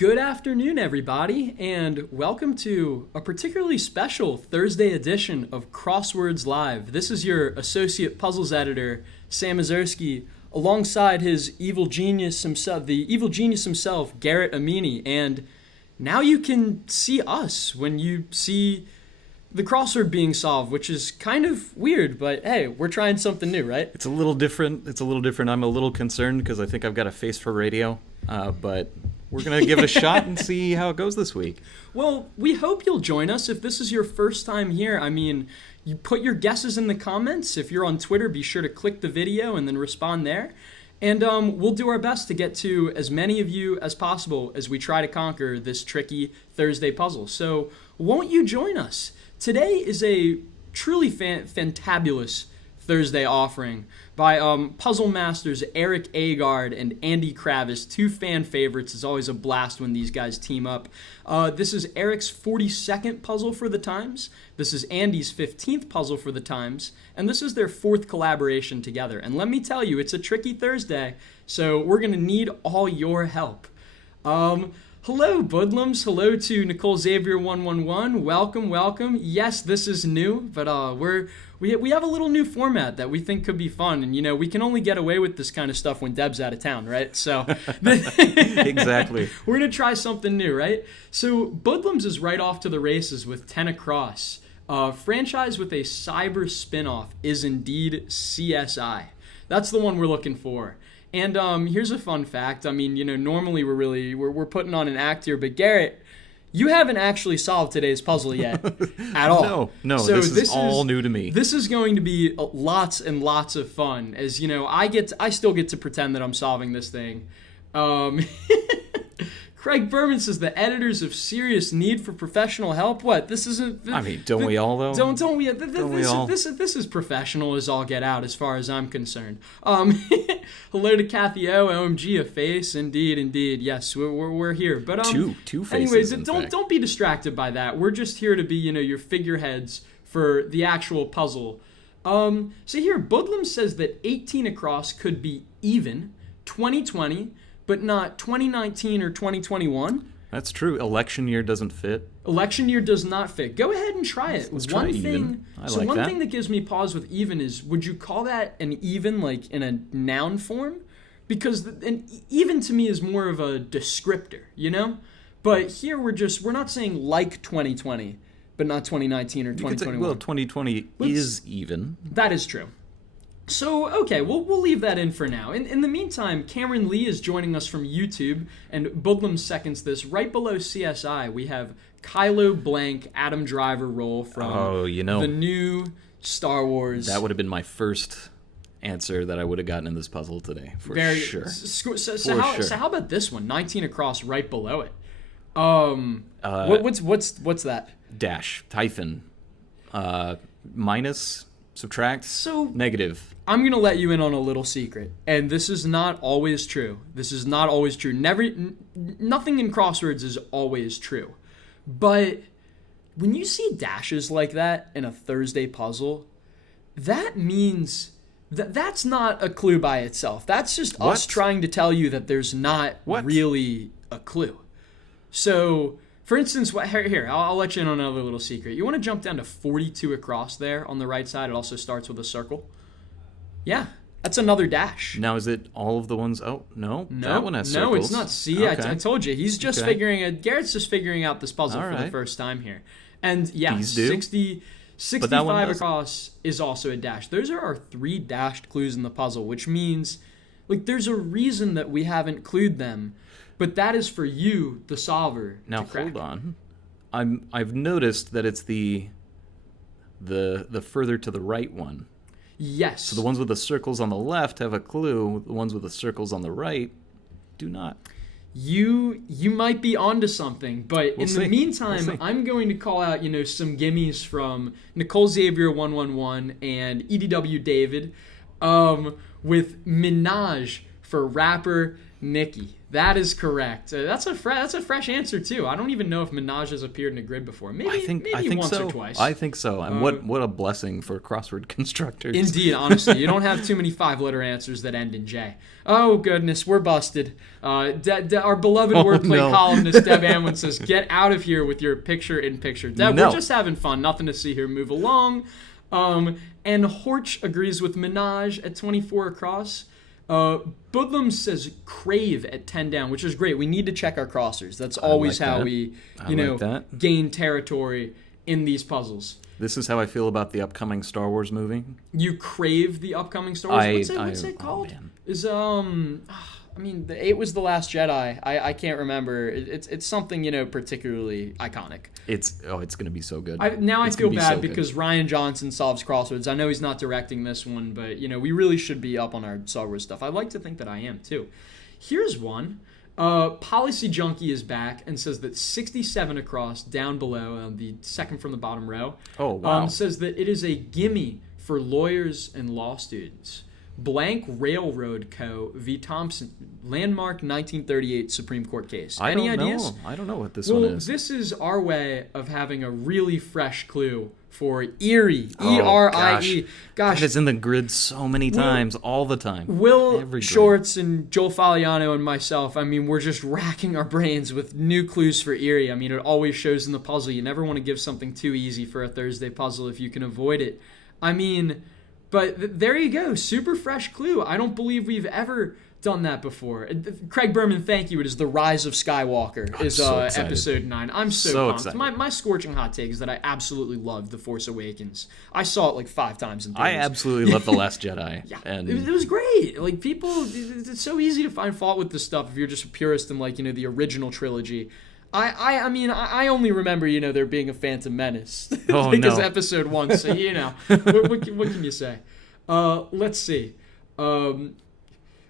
Good afternoon, everybody, and welcome to a particularly special Thursday edition of Crosswords Live. This is your associate puzzles editor, Sam Ezersky, alongside his evil genius himself, Garrett Amini. And now you can see us when you see the crossword being solved, which is kind of weird, but hey, we're trying something new, right? It's a little different. I'm a little concerned because I think I've got a face for radio, but we're going to give it a shot and see how it goes this week. Well, we hope you'll join us. If this is your first time here, you put your guesses in the comments. If you're on Twitter, be sure to click the video and then respond there. And we'll do our best to get to as many of you as possible as we try to conquer this tricky Thursday puzzle. So won't you join us? Today is a truly fantabulous Thursday offering by puzzle masters Eric Agard and Andy Kravis, two fan favorites. It's always a blast when these guys team up. This is Eric's 42nd puzzle for the Times. This is Andy's 15th puzzle for the Times. And this is their fourth collaboration together. And let me tell you, it's a tricky Thursday, so we're going to need all your help. Hello, Budlums. Hello to Nicole Xavier 111. Welcome. Yes, this is new, but we have a little new format that we think could be fun, and we can only get away with this kind of stuff when Deb's out of town, right? So Exactly. We're gonna try something new, right? So Budlums is right off to the races with 10 across. Franchise with a cyber spinoff is indeed CSI. That's the one we're looking for. And here's a fun fact. Normally we're putting on an act here, but Garrett, you haven't actually solved today's puzzle yet at all. No, so this is all new to me. This is going to be lots and lots of fun. As I still get to pretend that I'm solving this thing. Craig Berman says the editors have serious need for professional help. What? This isn't. Don't we all though? Don't we? We all? This is professional as all get out, as far as I'm concerned. Hello to Kathy O. OMG, a face, indeed. Yes, we're here. But two faces. Anyways, don't be distracted by that. We're just here to be your figureheads for the actual puzzle. So here, Budlam says that 18 across could be even 2020. But not 2019 or 2021. That's true. Election year doesn't fit. Election year does not fit. Go ahead and try it. Let's try even. One thing that gives me pause with even is, would you call that an even, like in a noun form? Because an even to me is more of a descriptor, But here we're not saying like 2020, but not 2019 or 2021. Well, 2020 is even. That is true. So, okay, we'll leave that in for now. In the meantime, Cameron Lee is joining us from YouTube, and Budlam seconds this. Right below CSI, we have Kylo Blank, Adam Driver role from the new Star Wars. That would have been my first answer that I would have gotten in this puzzle today, for sure. So how about this one? 19 across right below it. What's that? Dash, hyphen, minus, subtract, negative. I'm going to let you in on a little secret, and this is not always true. Nothing in Crosswords is always true. But when you see dashes like that in a Thursday puzzle, that means that's not a clue by itself. That's just us trying to tell you that there's not really a clue. So, for instance, here, I'll let you in on another little secret. You want to jump down to 42 across there on the right side. It also starts with a circle. Yeah, that's another dash. Now, is it all of the ones? Oh, no. That one has circles. No, it's not. See, okay. I told you. He's just Garrett's just figuring out this puzzle for the first time here. And yeah, 65 across is also a dash. Those are our 3 dashed clues in the puzzle, which means there's a reason that we haven't clued them. But that is for you, the solver, now, to crack. Hold on. I've noticed that it's the further to the right one. Yes. So the ones with the circles on the left have a clue. The ones with the circles on the right do not. You might be onto something, but in the meantime, I'm going to call out some gimmies from Nicole Xavier 111 and EDW David, with Minaj for rapper Nikki. That is correct. That's a fresh answer too. I don't even know if Minaj has appeared in a grid before. Maybe I think once so. or twice. I think so. And what a blessing for crossword constructors. Indeed, honestly, you don't have too many 5-letter answers that end in J. Oh goodness, we're busted. Our beloved wordplay columnist Deb Amlen says, "Get out of here with your picture-in-picture." Deb, we're just having fun. Nothing to see here. Move along. And Horch agrees with Minaj at 24 across. Budlum says crave at 10 down, which is great. We need to check our crossers. That's always how we, gain territory in these puzzles. This is how I feel about the upcoming Star Wars movie. You crave the upcoming Star Wars? What's it called? It was The Last Jedi. I can't remember. It's something, particularly iconic. It's going to be so good. I feel bad because Rian Johnson solves crosswords. I know he's not directing this one, but, we really should be up on our Star Wars stuff. I'd like to think that I am, too. Here's one. Policy Junkie is back and says that 67 across, down below, the second from the bottom row, says that it is a gimme for lawyers and law students. Blank Railroad Co. v. Thompson, landmark 1938 Supreme Court case. Any ideas? I don't know what this one is. This is our way of having a really fresh clue for Erie. E-R-I-E. Gosh. That is in the grid so many times, all the time. Will Shorts and Joel Faliano and myself, we're just racking our brains with new clues for Erie. It always shows in the puzzle. You never want to give something too easy for a Thursday puzzle if you can avoid it. But there you go. Super fresh clue. I don't believe we've ever done that before. Craig Berman, thank you. It is The Rise of Skywalker episode 9. I'm so pumped. My scorching hot take is that I absolutely loved The Force Awakens. I saw it like 5 times in theaters. I absolutely love The Last Jedi. Yeah, and it was great. Like it's so easy to find fault with this stuff if you're just a purist in the original trilogy. I only remember, there being a Phantom Menace. Because episode 1, so, what can you say? Let's see.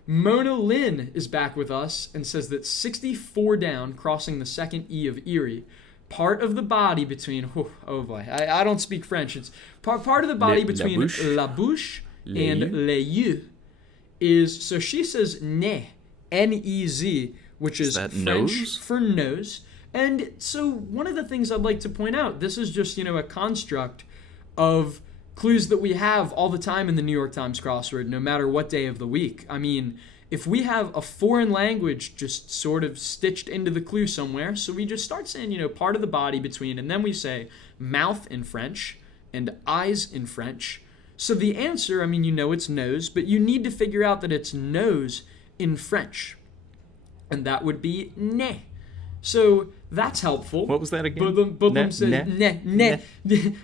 Mona Lynn is back with us and says that 64 down, crossing the second E of Erie, part of the body between, oh boy, I don't speak French. It's part of the body between la bouche and les yeux is, so she says nez, N-E-Z, which is French nose? For nose. And so one of the things I'd like to point out, this is just, a construct of clues that we have all the time in the New York Times crossword, no matter what day of the week. If we have a foreign language just sort of stitched into the clue somewhere, so we just start saying, part of the body between, and then we say mouth in French and eyes in French. So the answer, it's nose, but you need to figure out that it's nose in French. And that would be nez. So that's helpful. What was that again? Budlum says ne.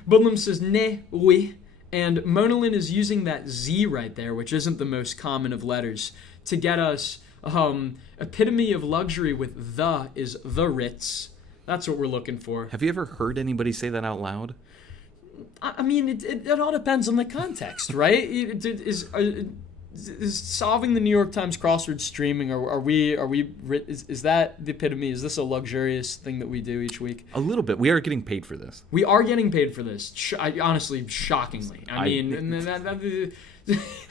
Budlum says ne, oui. And Mona Lynn is using that Z right there, which isn't the most common of letters, to get us epitome of luxury with the is the Ritz. That's what we're looking for. Have you ever heard anybody say that out loud? It all depends on the context, right? Is solving the New York Times crossword streaming, is that the epitome? Is this a luxurious thing that we do each week? A little bit. We are getting paid for this. We are getting paid for this. Honestly, shockingly.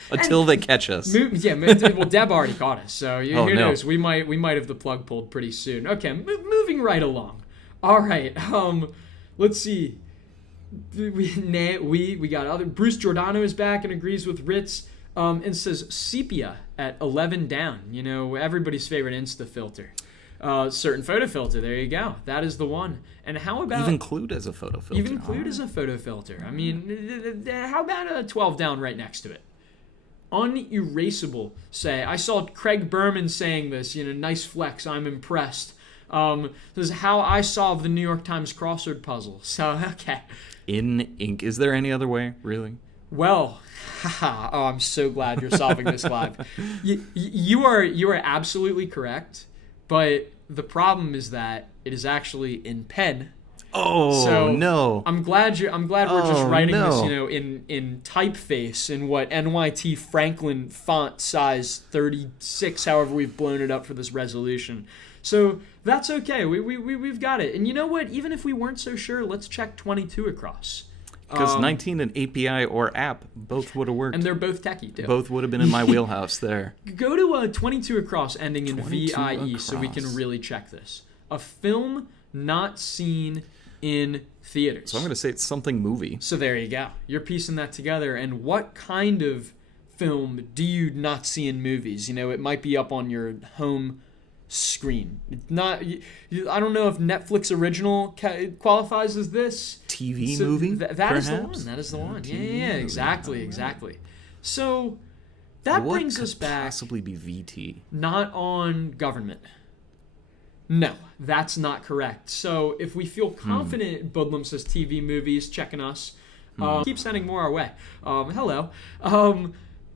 Until they catch us. Well, Deb already caught us, so who knows? We might have the plug pulled pretty soon. Okay, moving right along. All right, let's see. We got other. Bruce Giordano is back and agrees with Ritz. And says sepia at 11 down. Everybody's favorite Insta filter. Certain photo filter. There you go. That is the one. And how about... Even Include as a photo filter. Even Include as a photo filter. How about a 12 down right next to it? Unerasable, say. I saw Craig Berman saying this. Nice flex. I'm impressed. This is how I solved the New York Times crossword puzzle. So, okay. In ink. Is there any other way, really? Well... I'm so glad you're solving this live. You are absolutely correct, but the problem is that it is actually in pen. No! I'm glad we're just writing this, in typeface in what NYT Franklin font size 36, however we've blown it up for this resolution. So that's okay. We've got it. And you know what? Even if we weren't so sure, let's check 22 across. Because 19 and API or app both would have worked. And they're both techie, too. Both would have been in my wheelhouse there. Go to 22 across, ending in 22 VIE, so we across. can really check this. A film not seen in theaters. So I'm going to say it's something movie. So there you go. You're piecing that together. And what kind of film do you not see in movies? It might be up on your home screen. It's not. I don't know if Netflix original qualifies as this. TV movie, that is the perhaps? one. That is the one. TV Yeah, movie. exactly, exactly. So that What brings could us back. possibly be VT? Not on government. No, that's not correct. So if we feel confident, Budlum says TV movies, checking us. Keep sending more our way. Hello.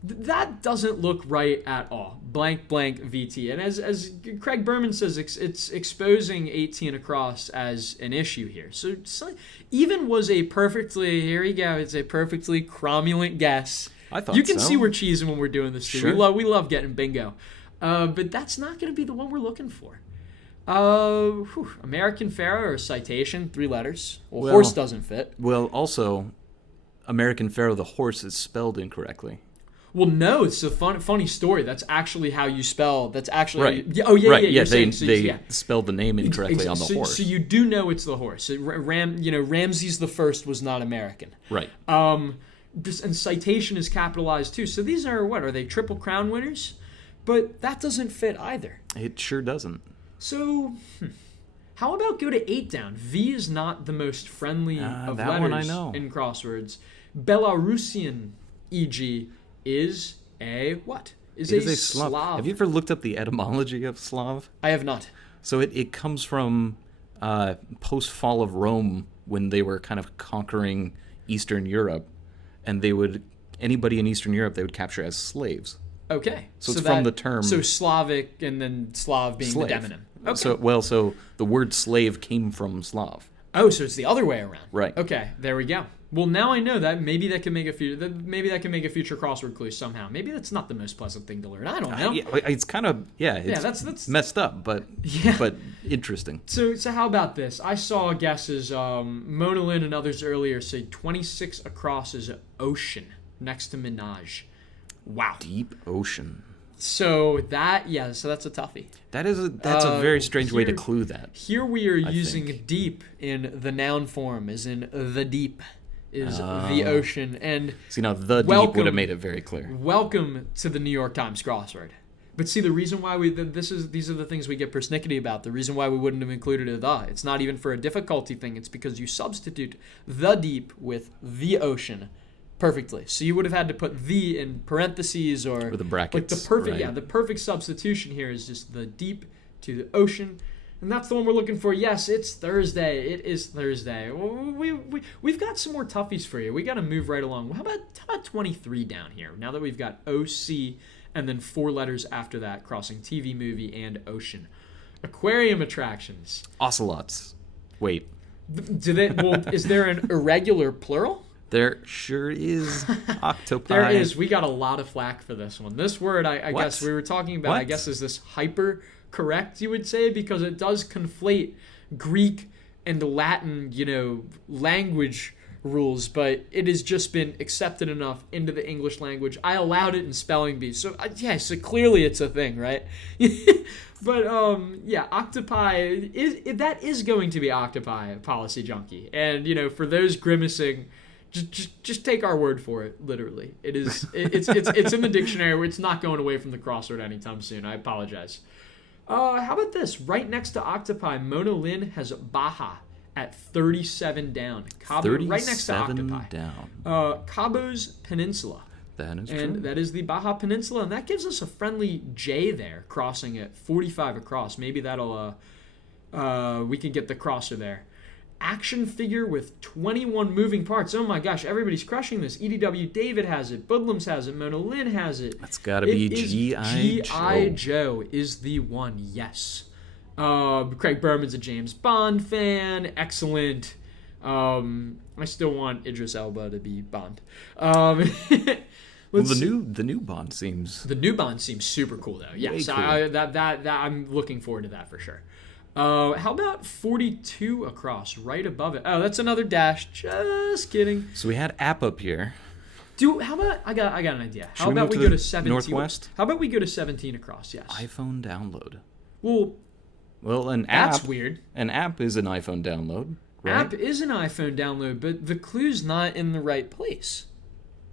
That doesn't look right at all. Blank VT. And as Craig Berman says, it's exposing 18 across as an issue here. So even was a perfectly, here we go, it's a perfectly cromulent guess. I thought you can so. see we're cheesing when we're doing this too. Sure. We love getting bingo. But that's not going to be the one we're looking for. American Pharaoh or citation, 3 letters. Well, horse doesn't fit. Well, also, American Pharaoh, the horse, is spelled incorrectly. Well, no, it's a funny story. That's actually how you spell. That's actually Right. How you, Right. You're They saying, spelled the name incorrectly on the horse. So you do know it's the horse. Ramses the First was not American. Right. And citation is capitalized too. So these are what are they? Triple Crown winners? But that doesn't fit either. It sure doesn't. So, how about go to 8 down? V is not the most friendly of that letters one I know. in crosswords. Belarusian, e.g., is a what? It is a Slav. Have you ever looked up the etymology of Slav? I have not. So it comes from post-fall of Rome when they were kind of conquering Eastern Europe, and anybody in Eastern Europe they would capture as slaves. Okay. So it's from the term... So Slavic and then Slav being slave. the demonym. Okay. So the word slave came from Slav. Oh, so it's the other way around. Right. Okay, there we go. Well, now I know that. Maybe that can make a future. Maybe that can make a future crossword clue somehow. Maybe that's not the most pleasant thing to learn. I don't know. It's kind of it's that's messed up, but interesting. So how about this? I saw guesses. Mona Lynn and others earlier say 26 across is ocean next to Minaj. Wow. Deep ocean. So that's a toughie. That's a very strange way to clue that. Here we are using deep in the noun form, as in the deep is the ocean. And see, now the deep would have made it very clear. Welcome to the New York Times crossword. But see, the reason why these are the things we get persnickety about. The reason why we wouldn't have included a the. It's not even for a difficulty thing. It's because you substitute the deep with the ocean perfectly. So you would have had to put the in parentheses or the brackets. Like the perfect, right. The perfect substitution here is just the deep to the ocean. And that's the one we're looking for. Yes, it's Thursday. It is Thursday. We've got some more toughies for you. We got to move right along. How about 23 down here? Now that we've got OC and then 4 letters after that, crossing TV, movie, and ocean. Aquarium attractions. Ocelots. Wait. Is there an irregular plural? There sure is. Octopi. There is. We got a lot of flack for this one. This word, I guess we were talking about, I guess, is this hyper correct, you would say, because it does conflate Greek and Latin, language rules, but it has just been accepted enough into the English language. I allowed it in spelling bees. So, so clearly it's a thing, right? But, octopi, that is going to be octopi, policy junkie. And, for those grimacing... Just take our word for it. Literally, it is. It's in the dictionary. It's not going away from the crossword anytime soon. I apologize. How about this? Right next to octopi, Mona Lynn has Baja at 37 down. Cabo, 37 right next to octopi. Down. Cabo's Peninsula. That is true. And that is the Baja Peninsula, and that gives us a friendly J there, crossing at 45 across. Maybe that'll we can get the crosser there. Action figure with 21 moving parts. Oh my gosh, everybody's crushing this. EDW David has it. Budlums has it. Mona Lynn has it. That's got to be G.I. Joe. G.I. Joe is the one, yes. Craig Berman's a James Bond fan. Excellent. I still want Idris Elba to be Bond. The new Bond seems... The new Bond seems super cool, though. Yes, cool. I'm looking forward to that for sure. How about 42 across, right above it? Oh, that's another dash. Just kidding. So we had app up here. How about I got an idea. How Should about we we move go to to the 17? northwest? How about we go to 17 across? Yes. iPhone download. Well, an app. that's weird. An app is an iPhone download, right? App is an iPhone download, but the clue's not in the right place.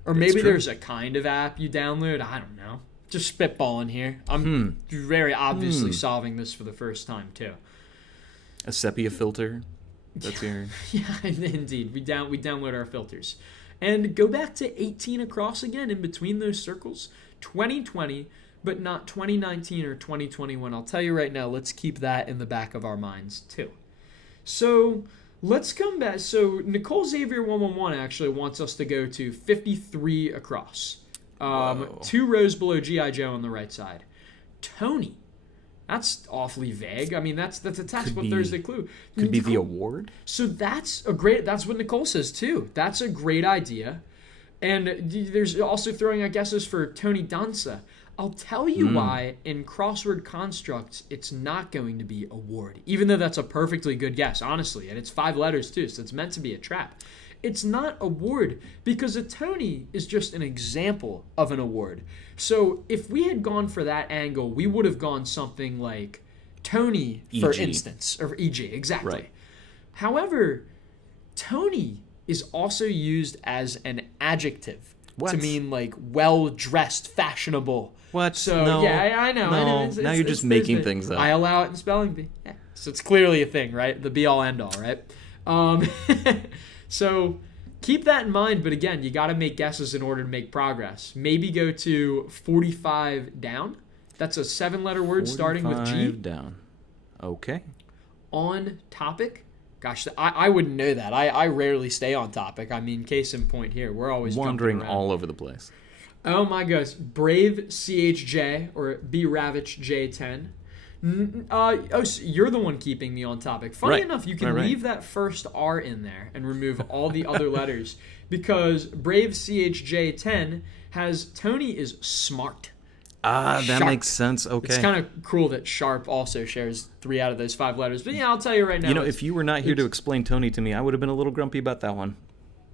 Or That's maybe true. there's a kind of app you download. I don't know. Just spitballing here. I'm very obviously solving this for the first time too. A sepia filter. That's here. Yeah, indeed. We download our filters. And go back to 18 across again in between those circles. 2020, but not 2019 or 2021. I'll tell you right now, let's keep that in the back of our minds too. So let's come back. So Nicole Xavier 111 actually wants us to go to 53 across. 2 rows below G.I. Joe on the right side. Tony. That's awfully vague. I mean, that's a textbook Thursday clue. Could be the award. So that's what Nicole says too. That's a great idea. And there's also throwing out guesses for Tony Danza. I'll tell you why in crossword constructs it's not going to be award, even though that's a perfectly good guess, honestly. And it's 5 letters too, so it's meant to be a trap. It's not award because a Tony is just an example of an award. So if we had gone for that angle, we would have gone something like Tony, for E.g. instance, or e.g. exactly. Right. However, Tony is also used as an adjective to mean like well-dressed, fashionable. What? So No. yeah, I know. No. Now you're just making Thursday. things up. I allow it in spelling bee. Yeah. So it's clearly a thing, right? The be-all, end-all, right? So keep that in mind. But again, you got to make guesses in order to make progress. Maybe go to 45 down. That's a 7-letter word starting with G. 45 down. Okay. On topic. Gosh, I wouldn't know that. I rarely stay on topic. I mean, case in point here. We're always Wandering jumping around. all over the place. Oh my gosh. Brave CHJ or B Ravitch J10. So you're the one keeping me on topic. Funny enough, you can leave that first R in there and remove all the other letters because Brave CHJ10 has Tony is smart. That Sharp. makes sense. Okay. It's kind of cruel that Sharp also shares 3 out of those 5 letters. But yeah, I'll tell you right now. You know, if you were not here to explain Tony to me, I would have been a little grumpy about that one.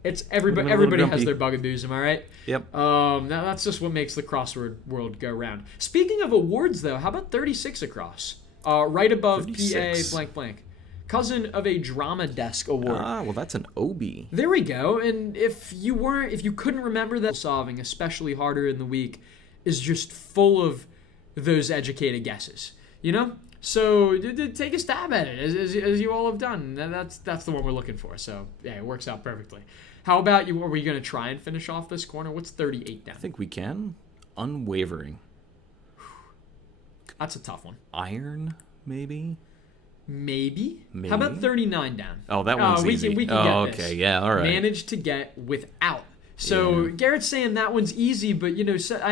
It's everybody has their bugaboos, am I right? Yep. Now that's just what makes the crossword world go round. Speaking of awards, though, how about 36 across? Right above 36. PA blank blank. Cousin of a Drama Desk Award. Well, that's an OB. There we go. And if you couldn't remember that, solving, especially harder in the week, is just full of those educated guesses. You know? So take a stab at it, as you all have done. That's the one we're looking for. So yeah, it works out perfectly. How about you? Are we going to try and finish off this corner? What's 38 down? I think we can. Unwavering. That's a tough one. Iron, maybe? Maybe. Maybe. How about 39 down? Oh, that one's easy. We can get this. Okay, yeah, all right. Managed to get without. So Garrett's saying that one's easy, but that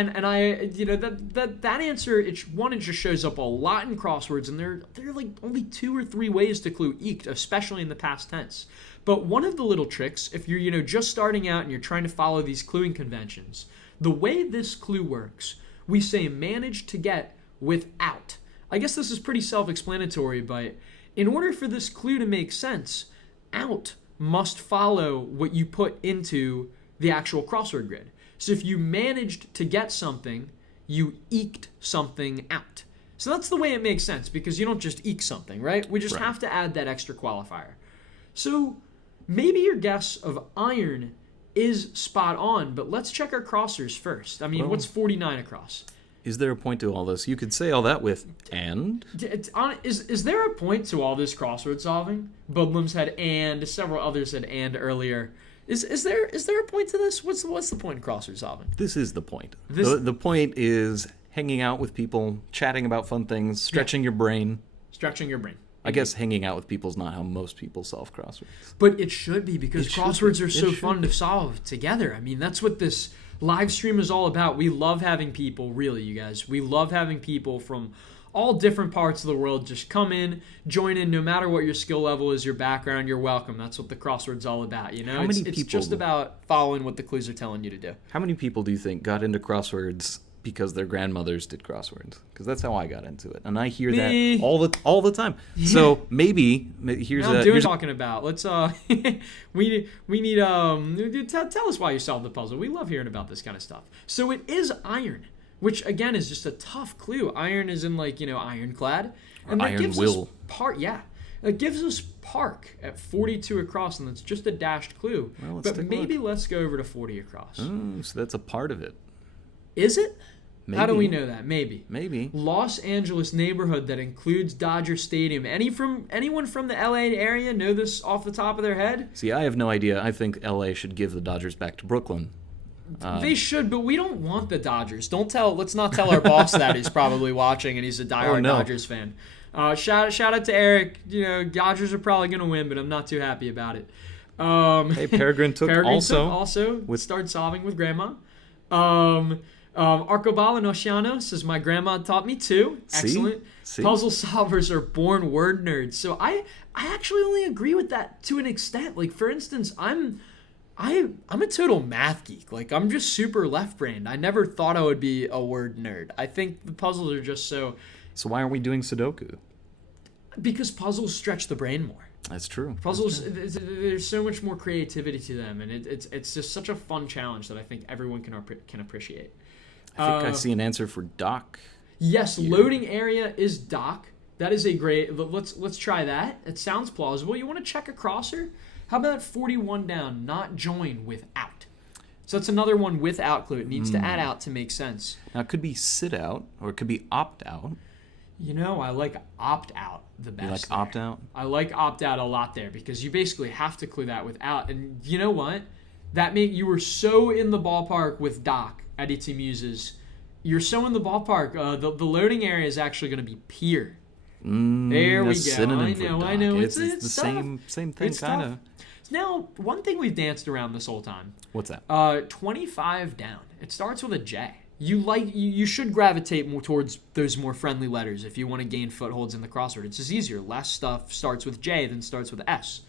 answer it just shows up a lot in crosswords, and there are like only 2 or 3 ways to clue eked, especially in the past tense. But one of the little tricks, if you're just starting out and you're trying to follow these cluing conventions, the way this clue works, we say managed to get without. I guess this is pretty self-explanatory, but in order for this clue to make sense, out must follow what you put into the actual crossword grid. So if you managed to get something, you eked something out. So that's the way it makes sense, because you don't just eke something, right? We just have to add that extra qualifier. So maybe your guess of iron is spot on, but let's check our crossers first. I mean, what's 49 across? Is there a point to all this? You could say all that with and. Is there a point to all this crossword solving? Budlums had and, several others had and earlier. Is there a point to this? What's the point of crossword solving? This is the point. The point is hanging out with people, chatting about fun things, stretching your brain. Stretching your brain. I guess hanging out with people is not how most people solve crosswords. But it should be, because crosswords are so fun to solve together. I mean, that's what this live stream is all about. We love having people, really, you guys. We love having people from all different parts of the world just come in, join in, no matter what your skill level is, your background, you're welcome. That's what the crossword's all about, you know? It's just about following what the clues are telling you to do. How many people do you think got into crosswords because their grandmothers did crosswords, because that's how I got into it, and I hear that all the time. So maybe here's talking about. Let's we need tell us why you solved the puzzle. We love hearing about this kind of stuff. So it is iron, which again is just a tough clue. Iron is in ironclad, and that gives us it gives us park at 42 across, and that's just a dashed clue. Well, but maybe let's go over to 40 across. Oh, so that's a part of it. Is it? Maybe. How do we know that? Maybe. Los Angeles neighborhood that includes Dodger Stadium. Anyone from the LA area know this off the top of their head? See, I have no idea. I think LA should give the Dodgers back to Brooklyn. They should, but we don't want the Dodgers. Let's not tell our boss that he's probably watching and he's a diehard Dodgers fan. Shout out to Eric. Dodgers are probably going to win, but I'm not too happy about it. Hey, Peregrine took also started solving with Grandma. Arcobal Oceano says my grandma taught me too. Excellent. See? Puzzle solvers are born word nerds. So I actually only agree with that to an extent. Like, for instance, I'm a total math geek. Like, I'm just super left-brained. I never thought I would be a word nerd. I think the puzzles are just so... So why aren't we doing Sudoku? Because puzzles stretch the brain more. That's true. Puzzles, there's so much more creativity to them, and it's just such a fun challenge that I think everyone can appreciate. I think I see an answer for dock. Yes, here. Loading area is dock. That is a great... Let's try that. It sounds plausible. You want to check a crosser? How about 41 down, not join without? So that's another one without clue. It needs to add out to make sense. Now, it could be sit out, or it could be opt out. I like opt out the best. You like opt out? I like opt out a lot there because you basically have to clue that without. And you know what? You were so in the ballpark with Doc at ET Muses. You're so in the ballpark. The loading area is actually going to be pier. There we go. I know. It's the same thing, kind of. Now, one thing we've danced around this whole time. What's that? 25 down. It starts with a J. You should gravitate more towards those more friendly letters if you want to gain footholds in the crossword. It's just easier. Less stuff starts with J than starts with S.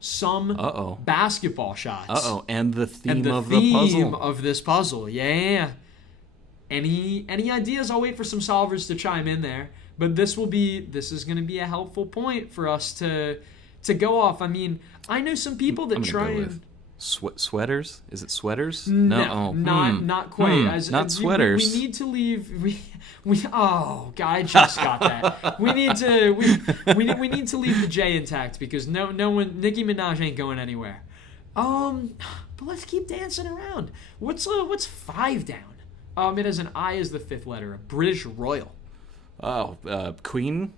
Some basketball shots. And the theme of this puzzle. Yeah. Any ideas? I'll wait for some solvers to chime in there. But this is going to be a helpful point for us to go off. I mean, I know some people that try and... Sweaters? Is it sweaters? No, not quite. Not sweaters. We need to leave. Oh God, I just got that. We need to leave the J intact because no one. Nicki Minaj ain't going anywhere. But let's keep dancing around. What's 5 down? It has an I as the 5th letter. A British royal. Queen.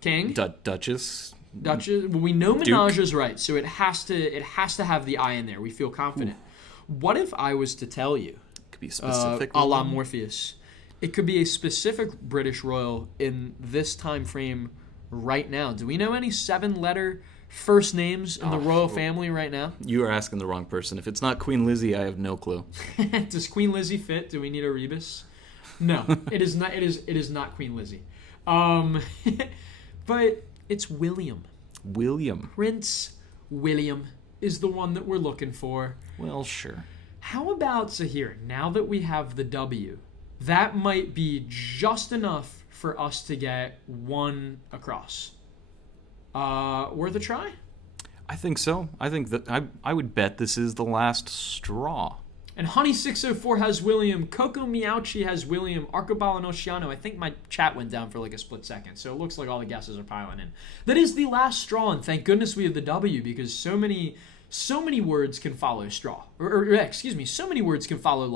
King. Duchess. Well, we know Minaj is right, so it has to have the I in there. We feel confident. Ooh. What if I was to tell you? It could be specific. A la Morpheus. It could be a specific British royal in this time frame right now. Do we know any 7-letter first names in the royal family right now? You are asking the wrong person. If it's not Queen Lizzie, I have no clue. Does Queen Lizzie fit? Do we need a rebus? No, it is not. It is not Queen Lizzie. But it's William. Prince William is the one that we're looking for. Well, sure. How about, Zahir, now that we have the W, that might be just enough for us to get 1 across. Worth a try? I think so. I think that I would bet this is the last straw. And Honey604 has William. Coco Miauchi has William. Arcobal and Oceano. I think my chat went down for like a split second, so it looks like all the guesses are piling in. That is the last straw, and thank goodness we have the W because so many words can follow straw. Excuse me, so many words can follow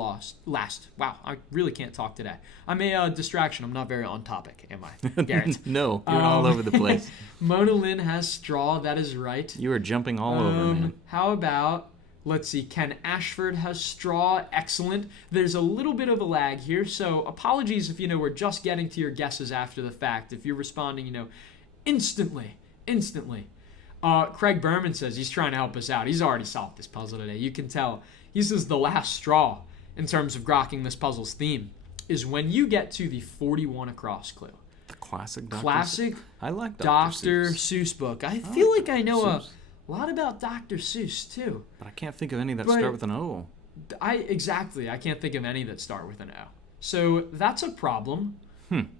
last. Wow, I really can't talk today. I'm a distraction. I'm not very on topic, am I, Garrett? No, you're all over the place. Mona Lynn has straw. That is right. You are jumping all over, man. How about... Let's see, Ken Ashford has straw. Excellent. There's a little bit of a lag here, so apologies if, we're just getting to your guesses after the fact. If you're responding, instantly. Craig Berman says he's trying to help us out. He's already solved this puzzle today. You can tell. He says the last straw in terms of grokking this puzzle's theme is when you get to the 41 across clue. The classic I like Dr. Seuss book. I feel like I know a lot about Dr. Seuss, too. But I can't think of any that start with an O. I can't think of any that start with an O. So that's a problem.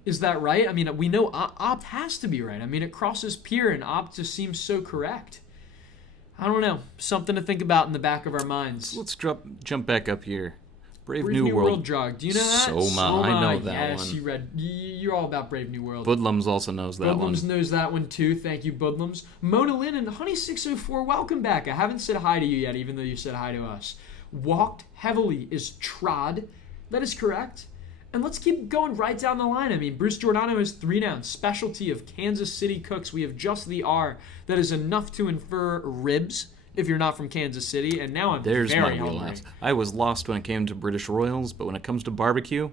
Is that right? I mean, we know opt has to be right. I mean, it crosses peer and opt just seems so correct. I don't know. Something to think about in the back of our minds. Let's jump back up here. Brave New New World Drug. Do you know that? Soma. I know that yes, one. Yes, you read. You're all about Brave New World. Budlums also knows that one. Budlums knows that one too. Thank you, Budlums. Mona Lynn and Honey604, welcome back. I haven't said hi to you yet, even though you said hi to us. Walked heavily is trod. That is correct. And let's keep going right down the line. I mean, Bruce Giordano has 3 nouns. Specialty of Kansas City cooks. We have just the R. That is enough to infer ribs if you're not from Kansas City. And now I'm There's very my hungry. wheelhouse. I was lost when it came to British Royals, but when it comes to barbecue,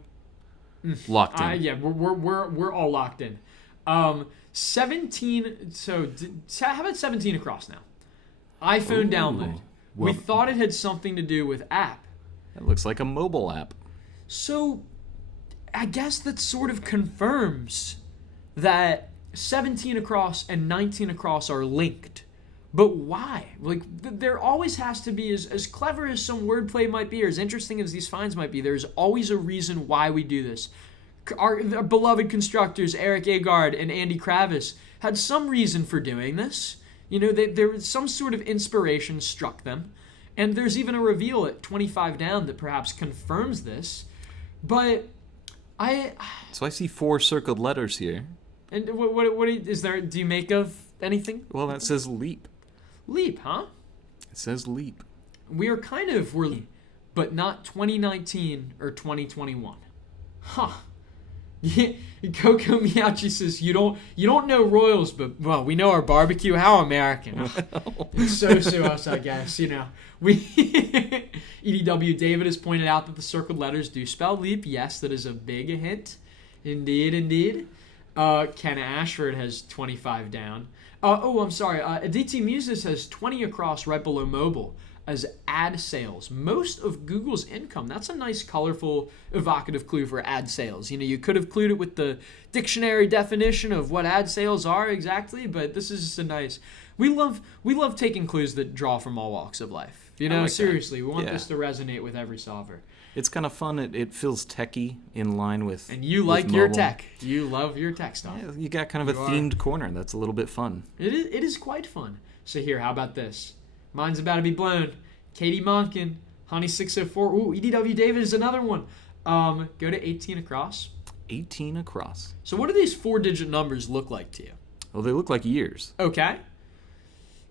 locked in. Yeah, we're all locked in. 17. So how about 17 across now? iPhone download. Well, We thought it had something to do with app. That looks like a mobile app. So I guess that sort of confirms that 17 across and 19 across are linked. But why? Like, there always has to be, as clever as some wordplay might be, or as interesting as these finds might be, there's always a reason why we do this. Our beloved constructors, Eric Agard and Andy Kravis, had some reason for doing this. You know, there was some sort of inspiration struck them. And there's even a reveal at 25 down that perhaps confirms this. But So I see 4 circled letters here. And what is there? Do you make of anything? Well, that says leap. Leap, huh? It says leap. We're but not 2019 or 2021. Huh. Coco Miyachi says you don't know Royals, but well, we know our barbecue. How American? It's so us, I guess. You know, we EDW David has pointed out that the circled letters do spell leap. Yes, that is a big hint. Indeed. Ken Ashford has 25 down. I'm sorry. Aditi Muses has 20 across right below mobile as ad sales. Most of Google's income. That's a nice, colorful, evocative clue for ad sales. You know, you could have clued it with the dictionary definition of what ad sales are exactly, but this is just a nice. We love taking clues that draw from all walks of life. You know, seriously, we want this to resonate with every solver. It's kind of fun. It feels techy in line with. And you like your tech. You love your tech stuff. Yeah, you got kind of themed corner. That's a little bit fun. It is quite fun. So here, how about this? Mine's about to be blown. Katie Monken, Honey604. Ooh, EDW David is another one. Go to 18 across. 18 across. So what do these 4-digit numbers look like to you? Well, they look like years. Okay.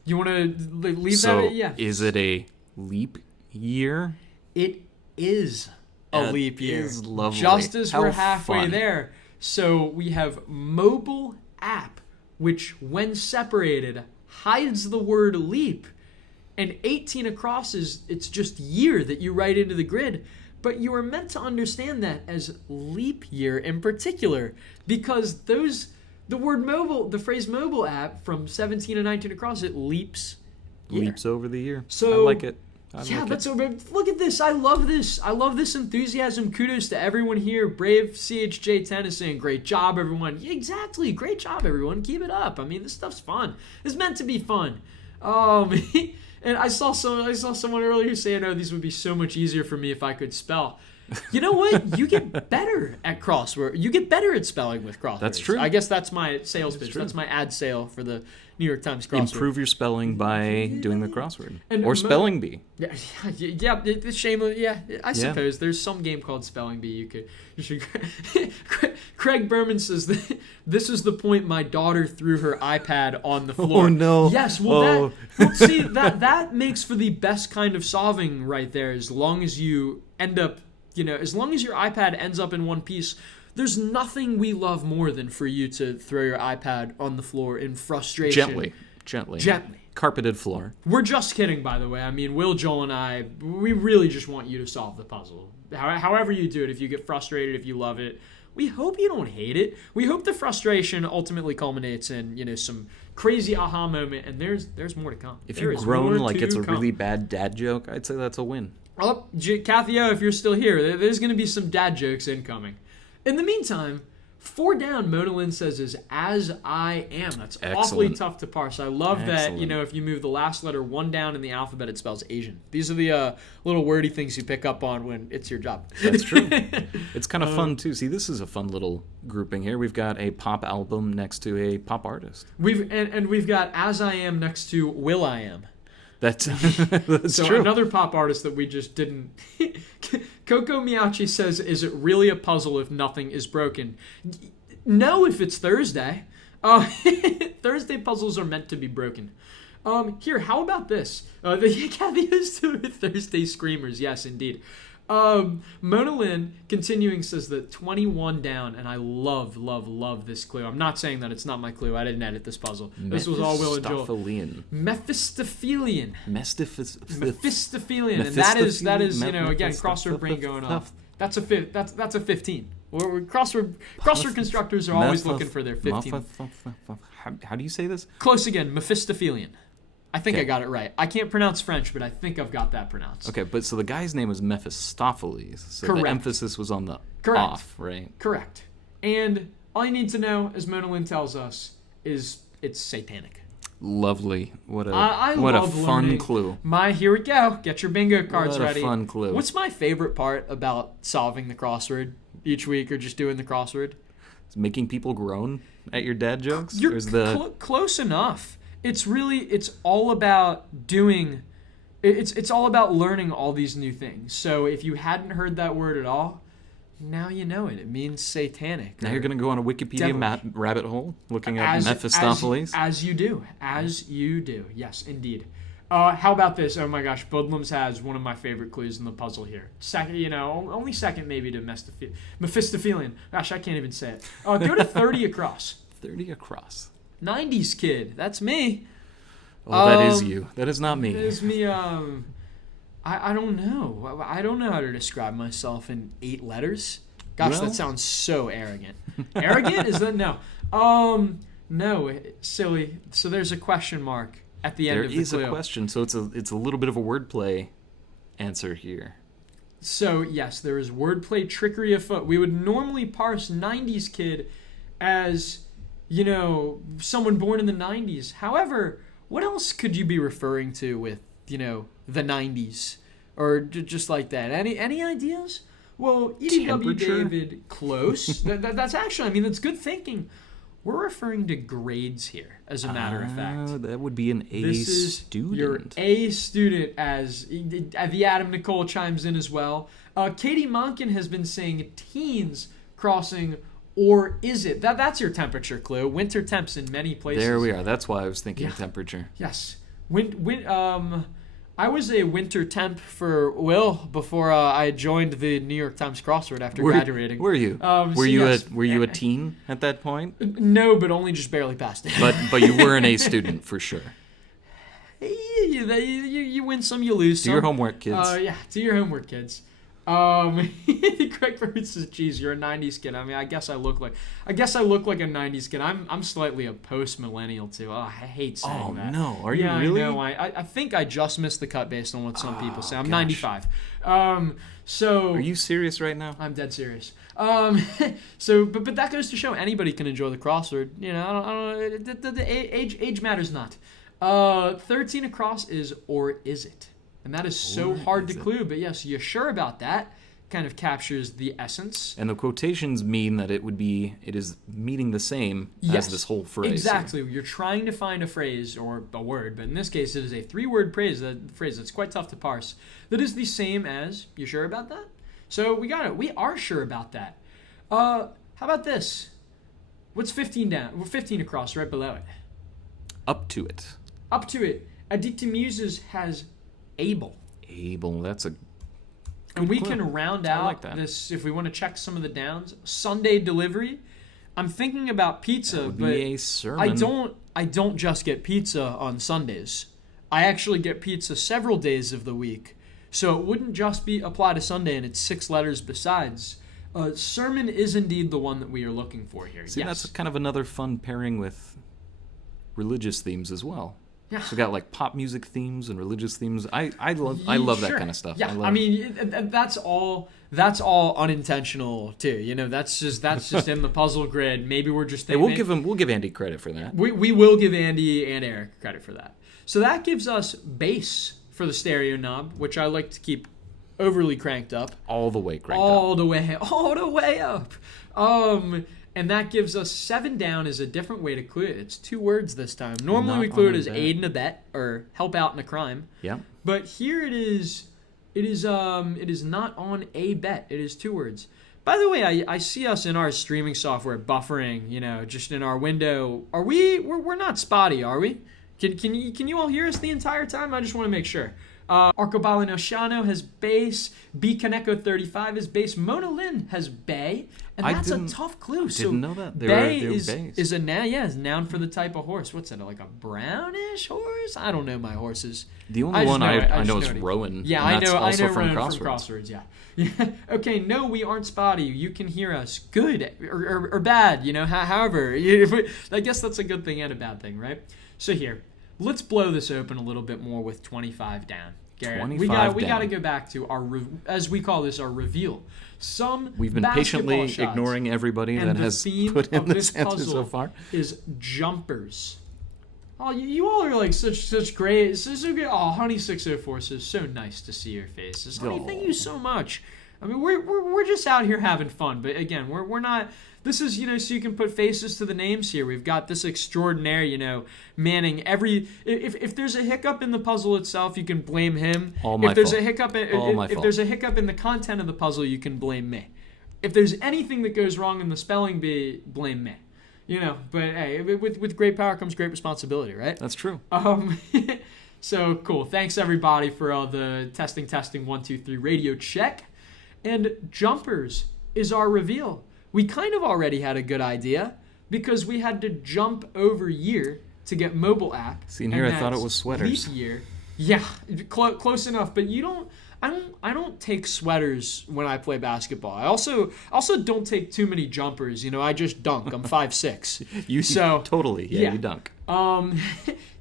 You want to leave so that? Yeah. Is it a leap year? It is a leap year. Is lovely. Just as we're halfway fun. there. So we have mobile app, which when separated hides the word leap. And 18 across it's just year that you write into the grid. But you are meant to understand that as leap year in particular, because the word mobile, the phrase mobile app from 17 and 19 across, it leaps year. Leaps over the year. So I like it. Look at this. I love this. I love this enthusiasm. Kudos to everyone here. Brave CHJ Tennyson. Great job, everyone. Yeah, exactly. Great job, everyone. Keep it up. I mean, this stuff's fun. It's meant to be fun. And I saw someone earlier saying, "Oh, these would be so much easier for me if I could spell." You know what? You get better at crossword. You get better at spelling with crosswords. That's true. I guess that's my sales pitch. That's my ad sale for the New York Times crossword. Improve your spelling by doing the crossword. Or spelling bee. Yeah. It's shameless. Yeah, I suppose there's some game called Spelling Bee. You should. Craig Berman says this is the point my daughter threw her iPad on the floor. Oh no. Yes. Well, see that makes for the best kind of solving right there. As long as you end up, as long as your iPad ends up in one piece. There's nothing we love more than for you to throw your iPad on the floor in frustration. Gently. Carpeted floor. We're just kidding, by the way. I mean, Will, Joel, and I, we really just want you to solve the puzzle. However you do it, if you get frustrated, if you love it, we hope you don't hate it. We hope the frustration ultimately culminates in, some crazy aha moment, and there's more to come. If you groan like it's a really bad dad joke, I'd say that's a win. Kathy O, if you're still here, there's going to be some dad jokes incoming. In the meantime, 4 down, Monolin says, is as I am. That's awfully Excellent. tough to parse. I love that, if you move the last letter 1 down in the alphabet, it spells Asian. These are the little wordy things you pick up on when it's your job. That's true. It's kind of fun, too. See, this is a fun little grouping here. We've got a pop album next to a pop artist. We've got As I Am next to Will I Am. That's so true. Another pop artist that we just didn't. Coco Miyachi says, "Is it really a puzzle if nothing is broken?" No, if it's Thursday. Thursday puzzles are meant to be broken. Here, how about this? Kathy is to Thursday screamers. Yes, indeed. Monolin continuing says that 21 down, and I love this clue. I'm not saying that it's not my clue. I didn't edit this puzzle. This was all Will and Joel. Mephistophelian. Mephistophelian. And that is again, crossword brain going off. That's a 15. Crossword constructors are always looking for their 15. How do you say this? Close again. Mephistophelian. I think I got it right. I can't pronounce French, but I think I've got that pronounced. Okay, but so the guy's name was Mephistopheles, so Correct. the emphasis was on the off, right? Correct. And all you need to know, as Monolin tells us, is it's satanic. Lovely. What a love fun learning. clue. Here we go. Get your bingo cards ready. What a fun clue. What's my favorite part about solving the crossword each week or just doing the crossword? It's making people groan at your dad jokes? You're close enough. It's all about doing, it's all about learning all these new things. So if you hadn't heard that word at all, now you know it. It means satanic. Now you're going to go on a Wikipedia rabbit hole looking at Mephistopheles? As you do. Yes, indeed. How about this? Oh my gosh, Budlums has one of my favorite clues in the puzzle here. Second, only second maybe to Mephistophelian. Gosh, I can't even say it. Go to 30 across. 30 across. 90s kid. That's me. Oh, that is you. That is not me. That is me. I don't know. I don't know how to describe myself in 8 letters. Gosh, that sounds so arrogant. Arrogant? Is that no? No, silly. So there's a question mark at the end of the clue. There is a question, so it's a little bit of a wordplay answer here. So yes, there is wordplay trickery afoot. We would normally parse 90s kid as someone born in the 90s. However, what else could you be referring to with, the 90s? Or just like that? Any ideas? Well, EDW David, close. That's actually, that's good thinking. We're referring to grades here, as a matter of fact. That would be an A student. Your A student, as the Adam Nicole chimes in as well. Katie Monken has been saying teens crossing. Or is it? That's your temperature clue. Winter temps in many places. There we are. That's why I was thinking temperature. Yes. I was a winter temp for Will before I joined the New York Times crossword after graduating. Were you? Were you a teen at that point? No, but only just barely passed it. But you were an A student for sure. You win some, you lose some. Do your homework, kids. Do your homework, kids. Craig Bird says, "Geez, you're a '90s kid." I guess I look like a '90s kid. I'm slightly a post-millennial too. I hate saying that. Oh no, are you really? I know. I think I just missed the cut based on what some people say. I'm 95. So are you serious right now? I'm dead serious. But that goes to show anybody can enjoy the crossword. I don't the age matters not. 13 across is or is it? And that is so hard to clue, but yes, you're sure about that? Kind of captures the essence. And the quotations mean that it is meaning the same as this whole phrase. Exactly. You're trying to find a phrase or a word, but in this case, it is a 3-word phrase that's quite tough to parse. That is the same as, you sure about that? So we got it. We are sure about that. How about this? What's 15 down? We're 15 across, right below it. Up to it. Up to it. Aditya Muses has able, that's a and we can round out this if we want to check some of the downs. Sunday delivery. I'm thinking about pizza, that would but be a sermon. I don't just get pizza on Sundays. I actually get pizza several days of the week, so it wouldn't just be apply to Sunday, and it's 6 letters besides. Sermon is indeed the one that we are looking for here. See, that's kind of another fun pairing with religious themes as well. Yeah. So we got like pop music themes and religious themes. I love that kind of stuff. Yeah, I mean that's all unintentional too. You know, that's just in the puzzle grid. Maybe we're just Hey, thinking. we'll give Andy credit for that. We will give Andy and Eric credit for that. So that gives us bass for the stereo knob, which I like to keep overly cranked up. All the way cranked all the way up. And that gives us 7 down is a different way to clue it. It's 2 words this time. Normally we clue it as aid in a bet or help out in a crime. Yeah. But here it is not on a bet. It is 2 words. By the way, I see us in our streaming software buffering, you know, just in our window. We're not spotty, are we? Can you all hear us the entire time? I just want to make sure. Arcobaleno Shano has bass. B Kaneko 35 is bass. Mona Lynn has bay. And that's a tough clue. I didn't know that. Bay is a noun. Yeah, is noun for the type of horse. What's that? Like a brownish horse? I don't know my horses. The only one I know is Rowan. Yeah, I know Rowan Crosswords. from Crosswords. Yeah. Okay. No, we aren't spotty. You can hear us. Good or bad. You know. However, I guess that's a good thing and a bad thing, right? So here, let's blow this open a little bit more with 25 down. Garrett, we got to go back to our, as we call this, our reveal. We've been patiently ignoring everybody that has put in this answer so far. Is jumpers. Oh, you all are like such great. Oh, Honey 604 says so nice to see your faces. Honey, thank you so much. I mean, we're just out here having fun, but again, we're not. This is, you know, so you can put faces to the names here. We've got this extraordinaire, you know, manning every. If there's a hiccup in the puzzle itself, you can blame him. All my fault. If there's a hiccup in the content of the puzzle, you can blame me. If there's anything that goes wrong in the spelling bee, blame me. You know, but hey, with great power comes great responsibility, right? That's true. So cool. Thanks everybody for all the testing 1 2 3 radio check. And jumpers is our reveal. We kind of already had a good idea because we had to jump over year to get mobile app. See, and here I thought it was sweaters. Leap year. Yeah, close enough. But I don't take sweaters when I play basketball. I also don't take too many jumpers. You know, I just dunk. I'm 5'6". Totally, yeah, you dunk.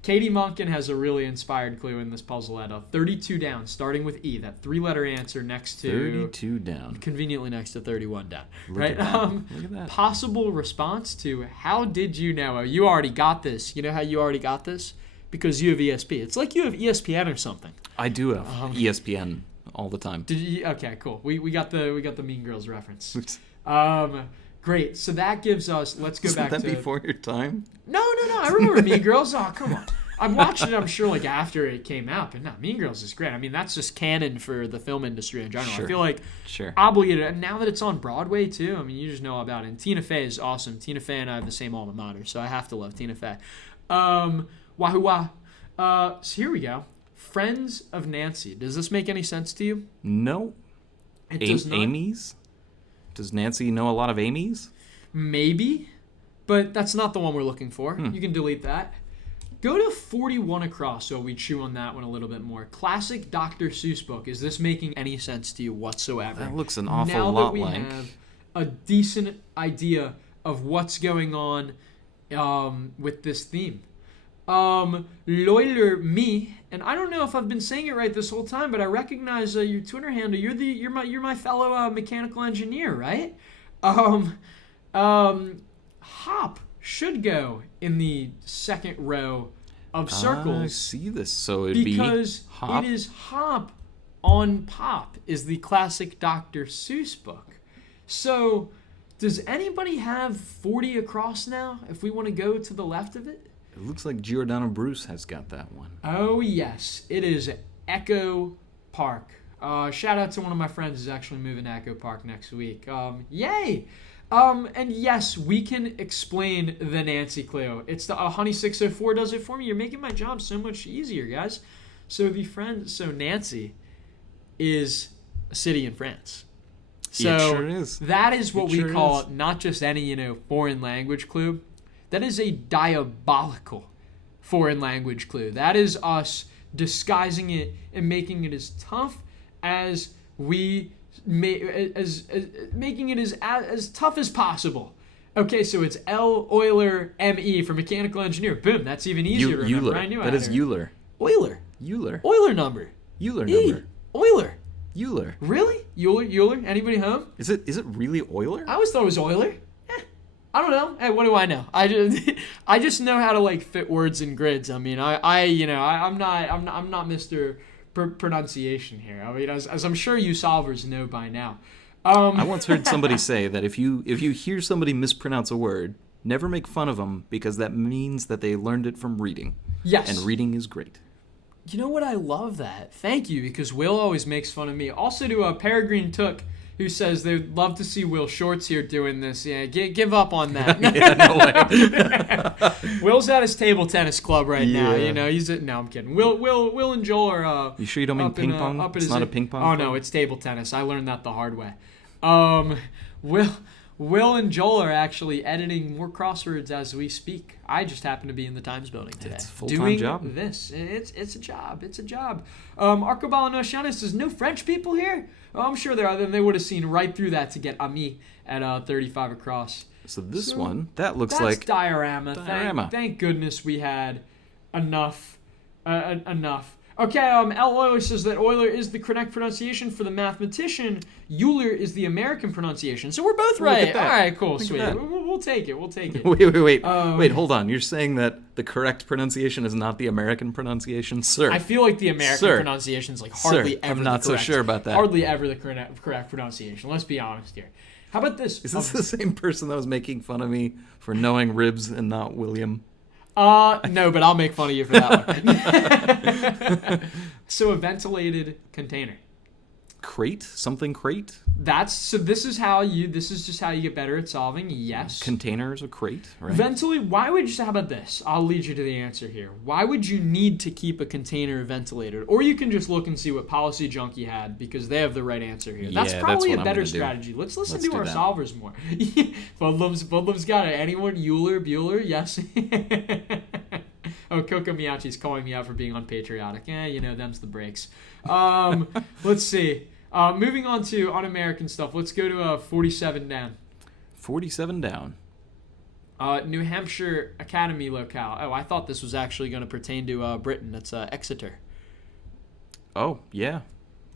Katie Monken has a really inspired clue in this puzzle at a 32 down, starting with E, that 3-letter answer next to 32 down, conveniently next to 31 down. Look at that. Possible response to how did you know? Oh, you already got this. You know how you already got this? Because you have ESP. It's like you have ESPN or something. I do have ESPN all the time. Did you? Okay, cool. We got the Mean Girls reference. Great. So that gives us. Let's go back to. Isn't that before your time? No. I remember Mean Girls. Oh, come on. I watched it, I'm sure, like after it came out. But no, Mean Girls is great. I mean, that's just canon for the film industry in general. Sure. I feel like obligated. And now that it's on Broadway too, I mean, you just know all about it. And Tina Fey is awesome. Tina Fey and I have the same alma mater, so I have to love Tina Fey. Wahoo wah. So here we go. Friends of Nancy. Does this make any sense to you? No. It does not. Amy's? Does Nancy know a lot of Amy's? Maybe, but that's not the one we're looking for. You can delete that. Go to 41 across so we chew on that one a little bit more. Classic Dr. Seuss book. Is this making any sense to you whatsoever? That looks an awful lot like. Now that we have a decent idea of what's going on with this theme. Loiler me, and I don't know if I've been saying it right this whole time, but I recognize your Twitter handle. You're my fellow mechanical engineer, right? Hop should go in the second row of circles. I see this. So it'd be Hop. It is Hop on Pop is the classic Dr. Seuss book. So does anybody have 40 across now if we want to go to the left of it? It looks like Giordano Bruce has got that one. Oh, yes. It is Echo Park. Shout out to one of my friends who's actually moving to Echo Park next week. Yay! And yes, we can explain the Nancy clue. It's the Honey 604 does it for me. You're making my job so much easier, guys. So Nancy is a city in France. So it sure is. That is what we call not just any, foreign language clue. That is a diabolical foreign language clue. That is us disguising it and making it as tough as we making it as tough as possible. Okay, so it's L Euler ME for mechanical engineer. Boom, that's even easier to remember. Euler. I knew I That had is her. Euler. Euler. Euler. Euler number. Euler E. number. Euler. Euler. Really? Euler? Anybody home? Is it really Euler? I always thought it was Euler. I don't know. Hey, what do I know? I just know how to like fit words in grids. I mean, I'm not Mr. Pronunciation here. I mean, as I'm sure you solvers know by now. I once heard somebody say that if you hear somebody mispronounce a word, never make fun of them because that means that they learned it from reading. Yes. And reading is great. You know what? I love that. Thank you, because Will always makes fun of me. Also to Peregrine Took, who says they'd love to see Will Shorts here doing this. Yeah, give up on that. Yeah, no way. Will's at his table tennis club right now. Yeah. You know, no, I'm kidding. Will and Joel are. You sure you don't mean ping pong? It's not a ping pong. Oh no, it's table tennis. I learned that the hard way. Will and Joel are actually editing more crosswords as we speak. I just happen to be in the Times building today. It's a full-time doing job. This. It's a job. It's a job. Arcobal and Oceana says, no French people here? Oh, I'm sure there are. Then they would have seen right through that to get ami at 35 across. So this one, that looks That's like diorama. Thank goodness we had enough. Okay, L. Euler says that Euler is the correct pronunciation for the mathematician. Euler is the American pronunciation. So we're both right. at that. All right, cool, Look at sweet. that. We'll take it. We'll take it. Wait, hold on. You're saying that the correct pronunciation is not the American pronunciation? Sir. I feel like the American pronunciation is like hardly ever I'm not the correct. so sure about that. Hardly ever the correct pronunciation. Let's be honest here. How about this? Is this the same person that was making fun of me for knowing ribs and not William? No, but I'll make fun of you for that one. So a ventilated container. Crate? Something crate? This is just how you get better at solving. Yes. Container is a crate, right? How about this? I'll lead you to the answer here. Why would you need to keep a container ventilated? Or you can just look and see what Policy Junkie had, because they have the right answer here. That's probably that's a what better I'm gonna strategy. do. Let's listen Let's to do our that. solvers more. Budlum's got it. Anyone? Bueller? Yes. Oh, Coco Miyachi's calling me out for being unpatriotic. Them's the breaks. Let's see. Moving on to un-American stuff. Let's go to 47 down. 47 down. New Hampshire Academy locale. Oh, I thought this was actually going to pertain to Britain. That's Exeter. Oh, yeah.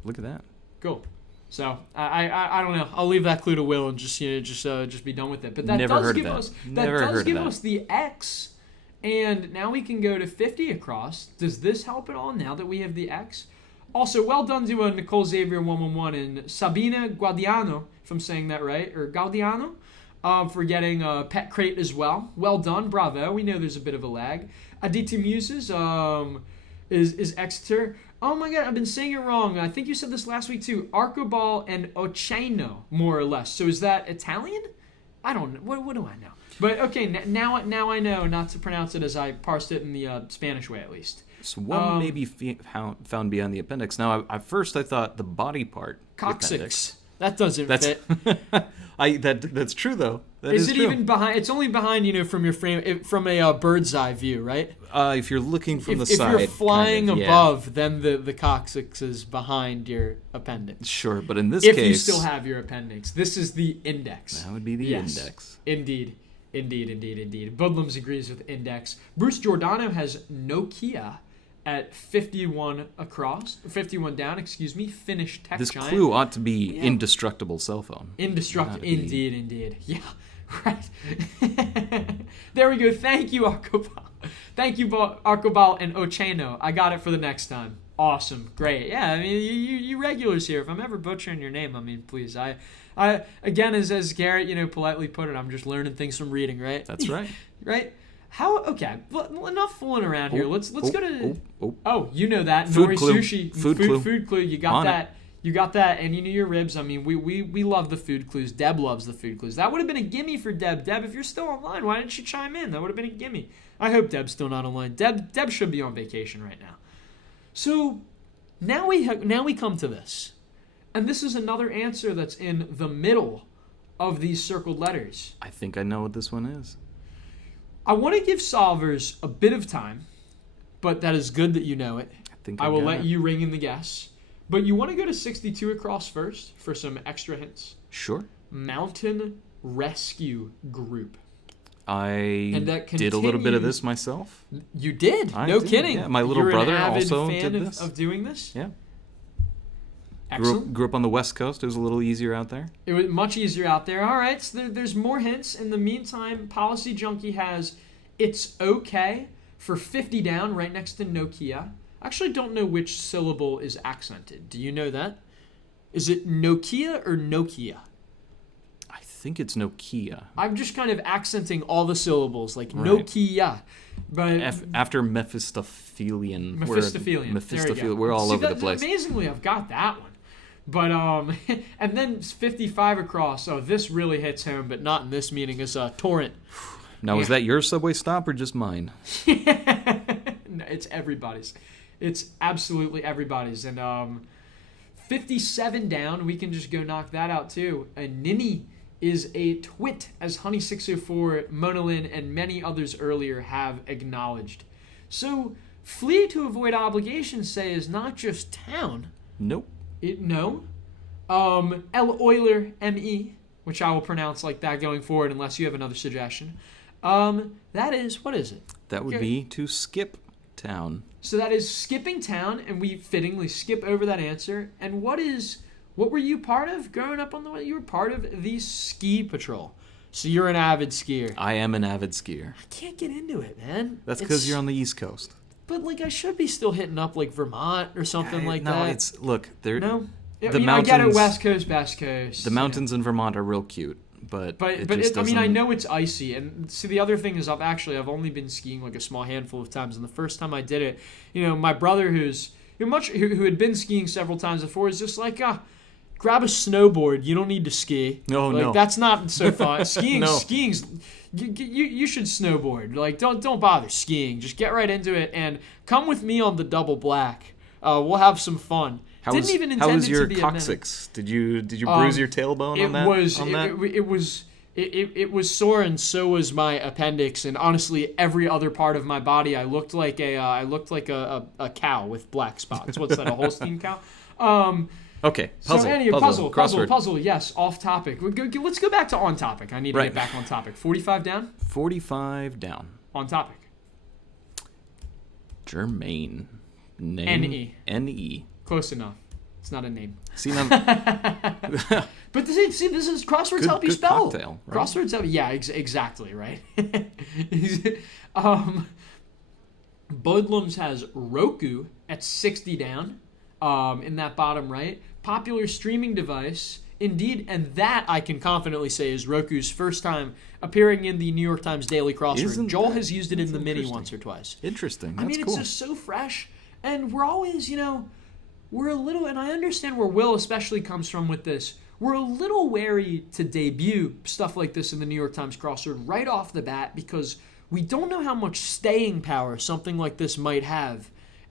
Look at that. Cool. So I don't know. I'll leave that clue to Will and just be done with it. But that does give us the X. And now we can go to 50 across. Does this help at all now that we have the X? Also, well done to Nicole Xavier 111 and Sabina Guadiano, if I'm saying that right, or Gaudiano, for getting a pet crate as well. Well done, bravo. We know there's a bit of a lag. Aditi Muses is Exeter. Oh my God, I've been saying it wrong. I think you said this last week too. Arcobal and Oceano, more or less. So is that Italian? I don't know. What do I know? But okay, now I know not to pronounce it as I parsed it in the Spanish way, at least. So one may be found beyond the appendix. Now, at first I thought the body part. Coccyx. That doesn't fit. That's true though. Is it even behind? It's only behind, from your frame, from a bird's eye view, right? If you're looking from the side. If you're flying above, then the coccyx is behind your appendix. Sure, but in this case, if you still have your appendix, this is the index. That would be the index. Indeed. Budlums agrees with index. Bruce Giordano has Nokia at 51 down, Finnish tech This giant. clue ought to be indestructible cell phone. Indestructible, indeed. Yeah, right. There we go. Thank you, Arcobal. Thank you, Arcobal and Oceano. I got it for the next time. Awesome, great. Yeah, I mean, you regulars here. If I'm ever butchering your name, I mean, please. I again, as Garrett, politely put it, I'm just learning things from reading, right? That's right. Right. Okay, well, enough fooling around here. Let's go to. You know that Food Nori clue. Sushi Food clue. You got that. You got that, and you knew your ribs. I mean, we love the food clues. Deb loves the food clues. That would have been a gimme for Deb. Deb, if you're still online, why didn't you chime in? That would have been a gimme. I hope Deb's still not online. Deb should be on vacation right now. So now we come to this, and this is another answer that's in the middle of these circled letters. I think I know what this one is. I want to give solvers a bit of time, but that is good that you know it. I will let you ring in the guess. But you want to go to 62 across first for some extra hints. Sure. Mountain rescue group. I did a little bit of this myself. You did? I No did, kidding. yeah. My little You're brother an avid also fan did this. of doing this? Yeah. Excellent. Grew up on the West Coast. It was a little easier out there. It was much easier out there. All right, so there's more hints. In the meantime, Policy Junkie has "it's okay" for 50 down, right next to Nokia. I actually don't know which syllable is accented. Do you know that? Is it Nokia or Nokia? I think it's Nokia. I'm just kind of accenting all the syllables, like Right. Nokia. But After Mephistophelian. Mephistophelian. We're all See, over the place. Amazingly, I've got that one. But and then 55 across. Oh, this really hits home, but not in this meaning. Is a torrent. Now, is that your subway stop or just mine? No, it's everybody's. It's absolutely everybody's. And 57 down, we can just go knock that out too. A ninny is a twit, as Honey604, Monolin, and many others earlier have acknowledged. So, flee to avoid obligations, say, is not just town. Nope. No. El Euler, M-E, which I will pronounce like that going forward unless you have another suggestion. That is, what is it? That would be to skip town. So that is skipping town, and we fittingly skip over that answer. And what were you part of growing up on the way? You were part of the ski patrol. So you're an avid skier. I am an avid skier. I can't get into it, man. That's because you're on the East Coast. But like, I should be still hitting up like Vermont or something like that. No, it's look. No, the mountains. I get it, West Coast, Best Coast. The mountains in Vermont are real cute, but I mean, I know it's icy. And see, the other thing is, I've only been skiing like a small handful of times, and the first time I did it, my brother who had been skiing several times before is just like, grab a snowboard. You don't need to ski. No. That's not so fun. Skiing's No. you should snowboard. Like, don't bother skiing. Just get right into it and come with me on the double black. We'll have some fun. How was your coccyx? Did you bruise your tailbone on that? It was sore, and so was my appendix, and honestly, every other part of my body. I looked like a cow with black spots. What's that? A Holstein cow? Okay, puzzle. Yes, off topic. Let's go back to on topic. I need to get back on topic. 45 down. 45 down. On topic. Germain. Name. N-E. N-E. Close enough. It's not a name. See, now, but see, this is crosswords help you spell. Cocktail, right? Crosswords help. Yeah, exactly right. Bodlums has Roku at 60 down. In that bottom right, popular streaming device. Indeed, and that I can confidently say is Roku's first time appearing in the New York Times Daily Crossword. Joel has used it in the mini once or twice. Interesting. I mean, cool. It's just so fresh, and we're always, we're a little, and I understand where Will especially comes from with this. We're a little wary to debut stuff like this in the New York Times Crossword right off the bat because we don't know how much staying power something like this might have,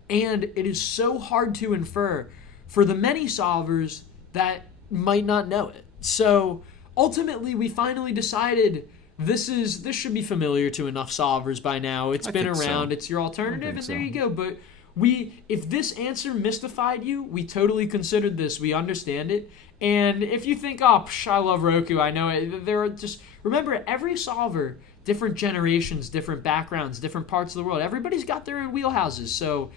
and it is so hard to infer for the many solvers that might not know it. So ultimately, we finally decided this should be familiar to enough solvers by now. It's been around. So. It's your alternative, and there you go. But if this answer mystified you, we totally considered this. We understand it. And if you think, I love Roku, I know it. There are just remember every solver, different generations, different backgrounds, different parts of the world. Everybody's got their own wheelhouses. So,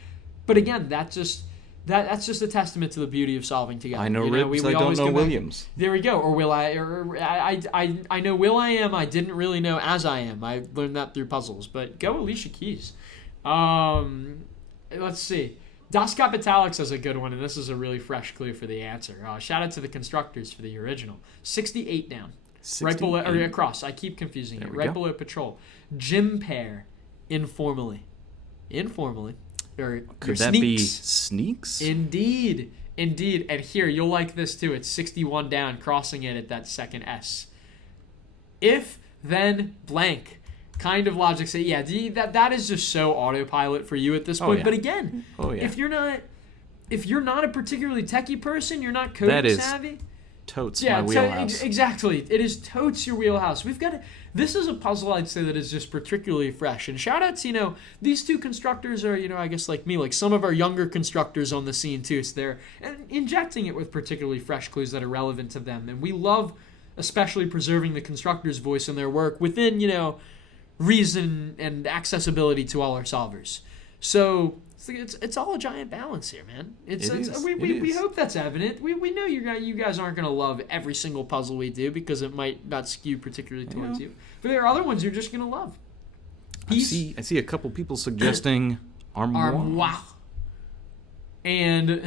but again, that's just a testament to the beauty of solving together. I know Ribs, I don't know Williams. There we go. Or Will I? I know Will I am. I didn't really know as I am. I learned that through puzzles. But go Alicia Keys. Let's see. Das Capitalics has a good one, and this is a really fresh clue for the answer. Shout out to the constructors for the original. 68 down. 68. Right below, or across. I keep confusing it. Right below Patrol. Gym pair. Informally. Or could that be sneaks? Indeed. And here, you'll like this too. It's 61 down, crossing it at that second S. If, then, blank. Kind of logic say, yeah, that is just so autopilot for you at this point. Yeah. But again, if you're not a particularly techie person, you're not coding savvy. Totes my wheelhouse. Exactly. It is totes your wheelhouse. This is a puzzle I'd say that is just particularly fresh. And shout outs, these two constructors are, I guess like me, like some of our younger constructors on the scene too. So they're injecting it with particularly fresh clues that are relevant to them. And we love especially preserving the constructor's voice in their work within, reason and accessibility to all our solvers. So it's all a giant balance here, man. We hope that's evident. We know you guys aren't going to love every single puzzle we do because it might not skew particularly towards you. But there are other ones you're just going to love. I see a couple people suggesting armoire. And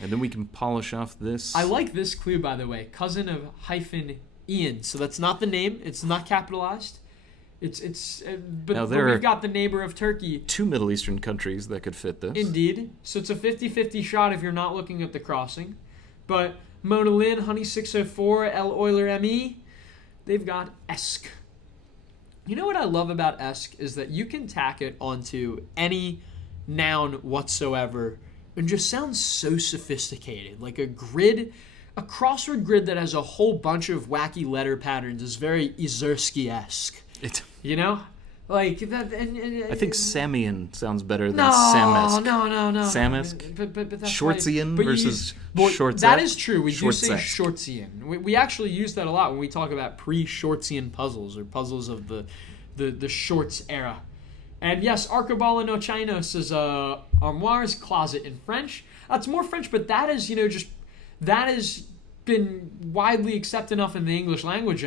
and then we can polish off this. I like this clue, by the way. Cousin of hyphen Ian. So that's not the name. It's not capitalized. But we've got the neighbor of Turkey. 2 Middle Eastern countries that could fit this. Indeed. So it's a 50-50 shot if you're not looking at the crossing. But Mona Lynn, Honey 604, L. Euler ME, they've got esque. You know what I love about esque is that you can tack it onto any noun whatsoever and just sounds so sophisticated. Like a crossword grid that has a whole bunch of wacky letter patterns is very Ezersky-esque. Like that. I think Samian sounds better than Samesk. No. Samesk? But that's Shortsian right. versus Shortset? That is true. We do say Shortsian. We actually use that a lot when we talk about pre-Shortsian puzzles or puzzles of the Shorts era. And yes, Arcabala no Chinos is armoire's closet in French. That's more French, but that is, that has been widely accepted enough in the English language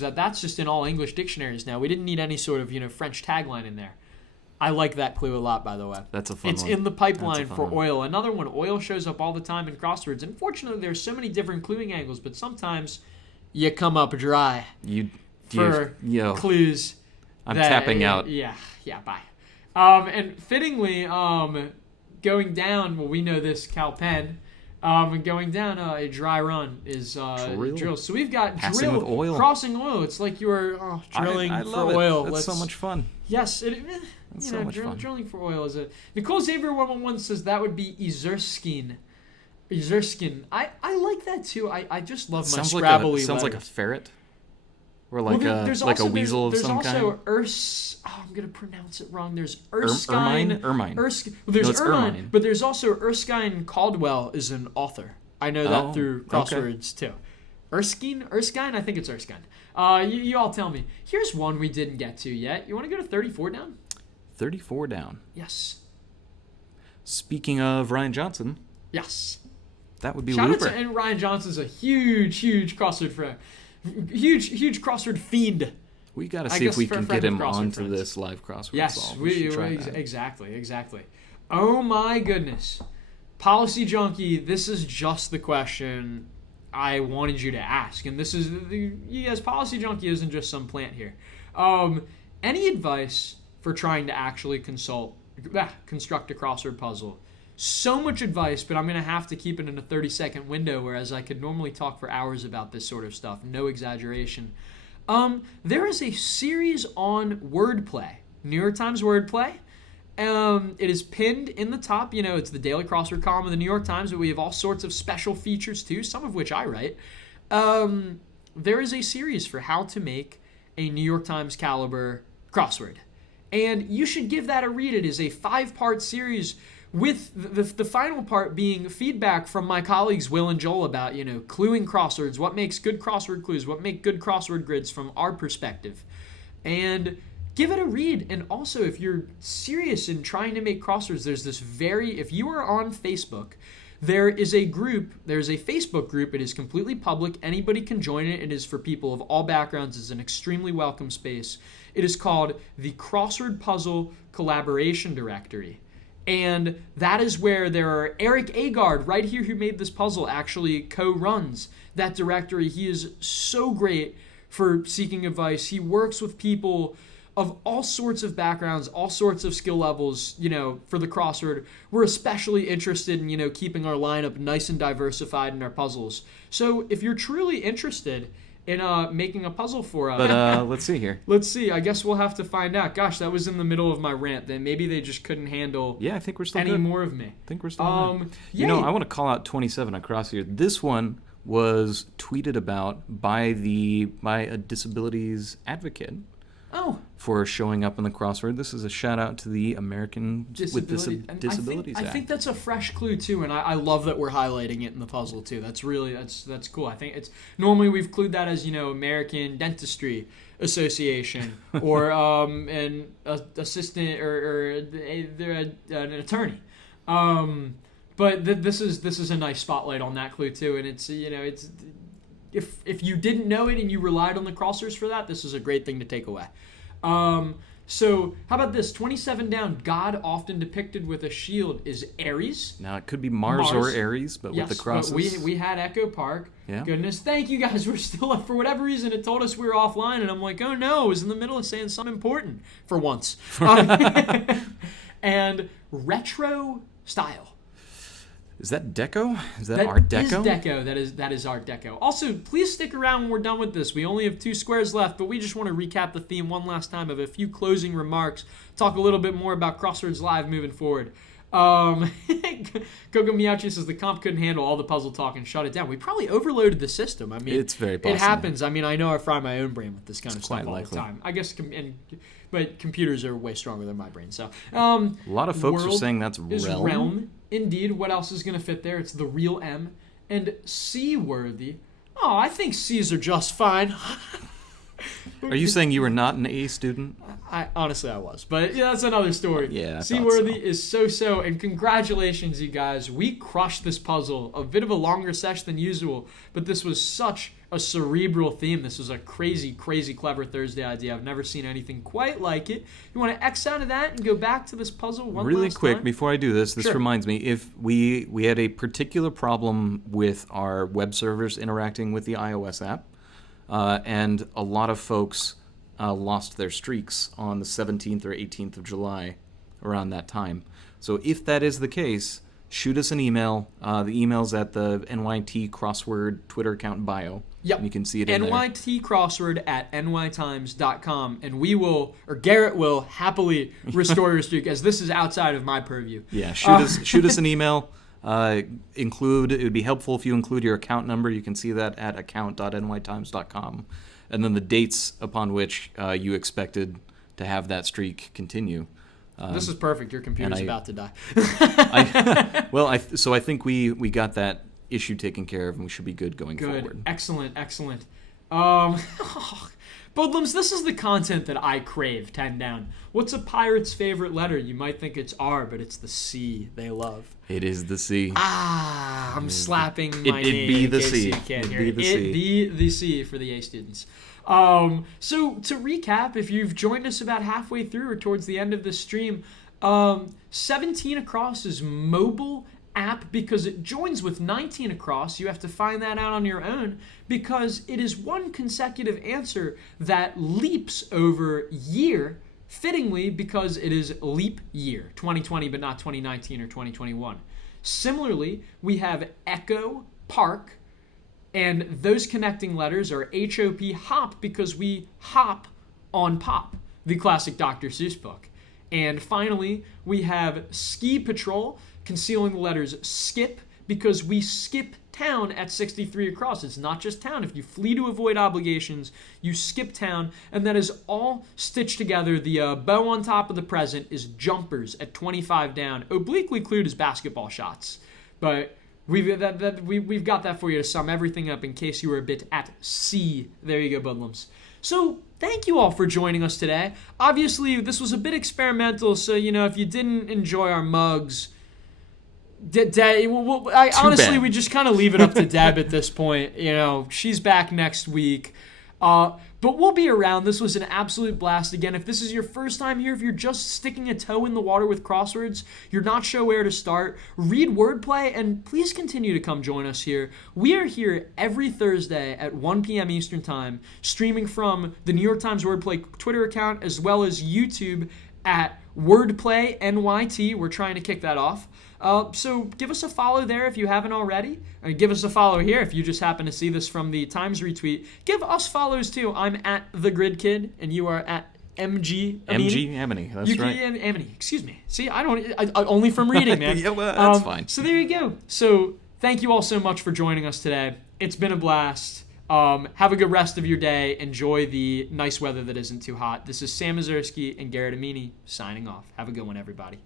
that that's just in all English dictionaries now. We didn't need any sort of, French tagline in there. I like that clue a lot, by the way. That's a fun one. It's in the pipeline for oil. Another one, oil shows up all the time in crosswords. Unfortunately, there's so many different cluing angles, but sometimes you come up dry for clues. I'm tapping out. Yeah, bye. And fittingly, going down, well, we know this, Cal Penn, going down a dry run is drill. So we've got Passing drill, with oil. Crossing oil. It's like you are drilling I love for it. oil. That's so much fun. Yes, That's so much fun. Drilling for oil is it. Nicole Xavier 111 says that would be Ezerskin. I like that too. I just love my Scrabbly sounds like a ferret. Or like a weasel of some kind. There's also I'm going to pronounce it wrong. There's Erskine. Ermine. Well, there's Ermine. But there's also Erskine Caldwell is an author. I know that through Crosswords too. Erskine? I think it's Erskine. You all tell me. Here's one we didn't get to yet. You want to go to 34 down? 34 down. Yes. Speaking of Ryan Johnson. Yes. That would be Shout Looper. out to, and Ryan Johnson's a huge crossword friend. Huge crossword fiend. We got to see if we can get him onto this live crossword solve. Yes, exactly. Oh my goodness. Policy Junkie, this is just the question I wanted you to ask. And this is, yes, Policy Junkie isn't just some plant here. Any advice for trying to actually construct a crossword puzzle? So much advice, but I'm going to have to keep it in a 30-second window, whereas I could normally talk for hours about this sort of stuff. No exaggeration. There is a series on wordplay, New York Times Wordplay. It is pinned in the top. It's the daily crossword column of the New York Times, but we have all sorts of special features too, some of which I write. There is a series for how to make a New York Times caliber crossword. And you should give that a read. It is a 5-part series with the final part being feedback from my colleagues Will and Joel about, cluing crosswords, what makes good crossword clues, what make good crossword grids from our perspective. And give it a read. And also, if you're serious in trying to make crosswords, there's this if you are on Facebook, there's a Facebook group. It is completely public. Anybody can join it. It is for people of all backgrounds. It's an extremely welcome space. It is called the Crossword Puzzle Collaboration Directory. And that is where there are Eric Agard, right here, who made this puzzle, actually co-runs that directory. He is so great for seeking advice. He works with people of all sorts of backgrounds, all sorts of skill levels, for the crossword. We're especially interested in, keeping our lineup nice and diversified in our puzzles. So if you're truly interested in making a puzzle for us. But let's see here. Let's see. I guess we'll have to find out. Gosh, that was in the middle of my rant. Then maybe they just couldn't handle. Yeah, I think we're still any good. more of me. I think we're still good. I want to call out 27 across here. This one was tweeted about by a disabilities advocate for showing up in the crossword. This is a shout out to the American with Disabilities Act. I think that's a fresh clue too, and I love that we're highlighting it in the puzzle too. That's really that's cool. I think it's normally we've clued that as American Dentistry Association or an assistant or they're an attorney. But this is a nice spotlight on that clue too, and it's if you didn't know it and you relied on the crosswords for that, this is a great thing to take away. So how about this? 27 down. God often depicted with a shield is Aries. Now it could be Mars or Aries, but yes, with the crosses. But we had Echo Park. Yeah. Goodness, thank you guys. We're still up for whatever reason. It told us we were offline, and I'm like, oh no, I was in the middle of saying something important for once. And retro style. Is that Deco? Is that Art Deco? That is Art Deco. Also, please stick around when we're done with this. We only have 2 squares left, but we just want to recap the theme one last time of a few closing remarks, talk a little bit more about Crosswords Live moving forward. Coco Miauchi says the comp couldn't handle all the puzzle talk and shut it down. We probably overloaded the system. I mean, it's very possible. It happens. I mean, I know I fry my own brain with this kind of stuff all likely. The time. I guess, but computers are way stronger than my brain. So, a lot of folks are saying that's Realm. Indeed, what else is going to fit there? It's the real M. And C-worthy. Oh, I think C's are just fine. Are you saying you were not an A student? Honestly, I was. But yeah, that's another story. Yeah, C-worthy is so. And congratulations, you guys. We crushed this puzzle. A bit of a longer session than usual. But this was such a cerebral theme. This was a crazy, crazy clever Thursday idea. I've never seen anything quite like it. You want to X out of that and go back to this puzzle one really last quick time? Before I do this Sure. reminds me, if we had a particular problem with our web servers interacting with the iOS app, and a lot of folks lost their streaks on the 17th or 18th of July around that time. So if that is the case, shoot us an email. The email's at the NYT Crossword Twitter account bio. Yep. And you can see it in there. NYT Crossword at nytimes.com. And we will, or Garrett will, happily restore your streak, as this is outside of my purview. Yeah, shoot us an email. It would be helpful if you include your account number. You can see that at account.nytimes.com. And then the dates upon which you expected to have that streak continue. This is perfect. Your computer's about to die. So I think we got that issue taken care of, and we should be good going forward. Excellent. Budlums, this is the content that I crave. 10 down. What's a pirate's favorite letter? You might think it's R, but it's the C they love. It is the C. I'm slapping my name. It'd be the in case C. You can't hear It'd it. be The C for the A students. So to recap, if you've joined us about halfway through or towards the end of the stream, 17 across is mobile app because it joins with 19 across. You have to find that out on your own because it is one consecutive answer that leaps over year, fittingly because it is leap year, 2020 but not 2019 or 2021. Similarly, we have Echo Park, and those connecting letters are HOP, hop, because we hop on Pop, the classic Dr. Seuss book. And finally, we have Ski Patrol, concealing the letters skip, because we skip town at 63 across. It's not just town. If you flee to avoid obligations, you skip town, and that is all stitched together. The bow on top of the present is jumpers at 25 down, obliquely clued as basketball shots. But we've got that for you to sum everything up in case you were a bit at sea. There you go, Budlums. So thank you all for joining us today. Obviously, this was a bit experimental, so, if you didn't enjoy our mugs, honestly, we just kind of leave it up to Deb at this point. She's back next week. But we'll be around. This was an absolute blast. Again, if this is your first time here, if you're just sticking a toe in the water with Crosswords, you're not sure where to start, read Wordplay, and please continue to come join us here. We are here every Thursday at 1 p.m. Eastern Time, streaming from the New York Times Wordplay Twitter account, as well as YouTube at WordplayNYT. We're trying to kick that off. So give us a follow there if you haven't already. And give us a follow here if you just happen to see this from the Times retweet. Give us follows too. I'm at The Grid Kid, and you are at MG Amity. That's right. Amity. Excuse me. See, I only from reading, man. Yeah, well, that's fine. So there you go. So thank you all so much for joining us today. It's been a blast. Have a good rest of your day. Enjoy the nice weather that isn't too hot. This is Sam Ezersky and Garrett Amini signing off. Have a good one, everybody.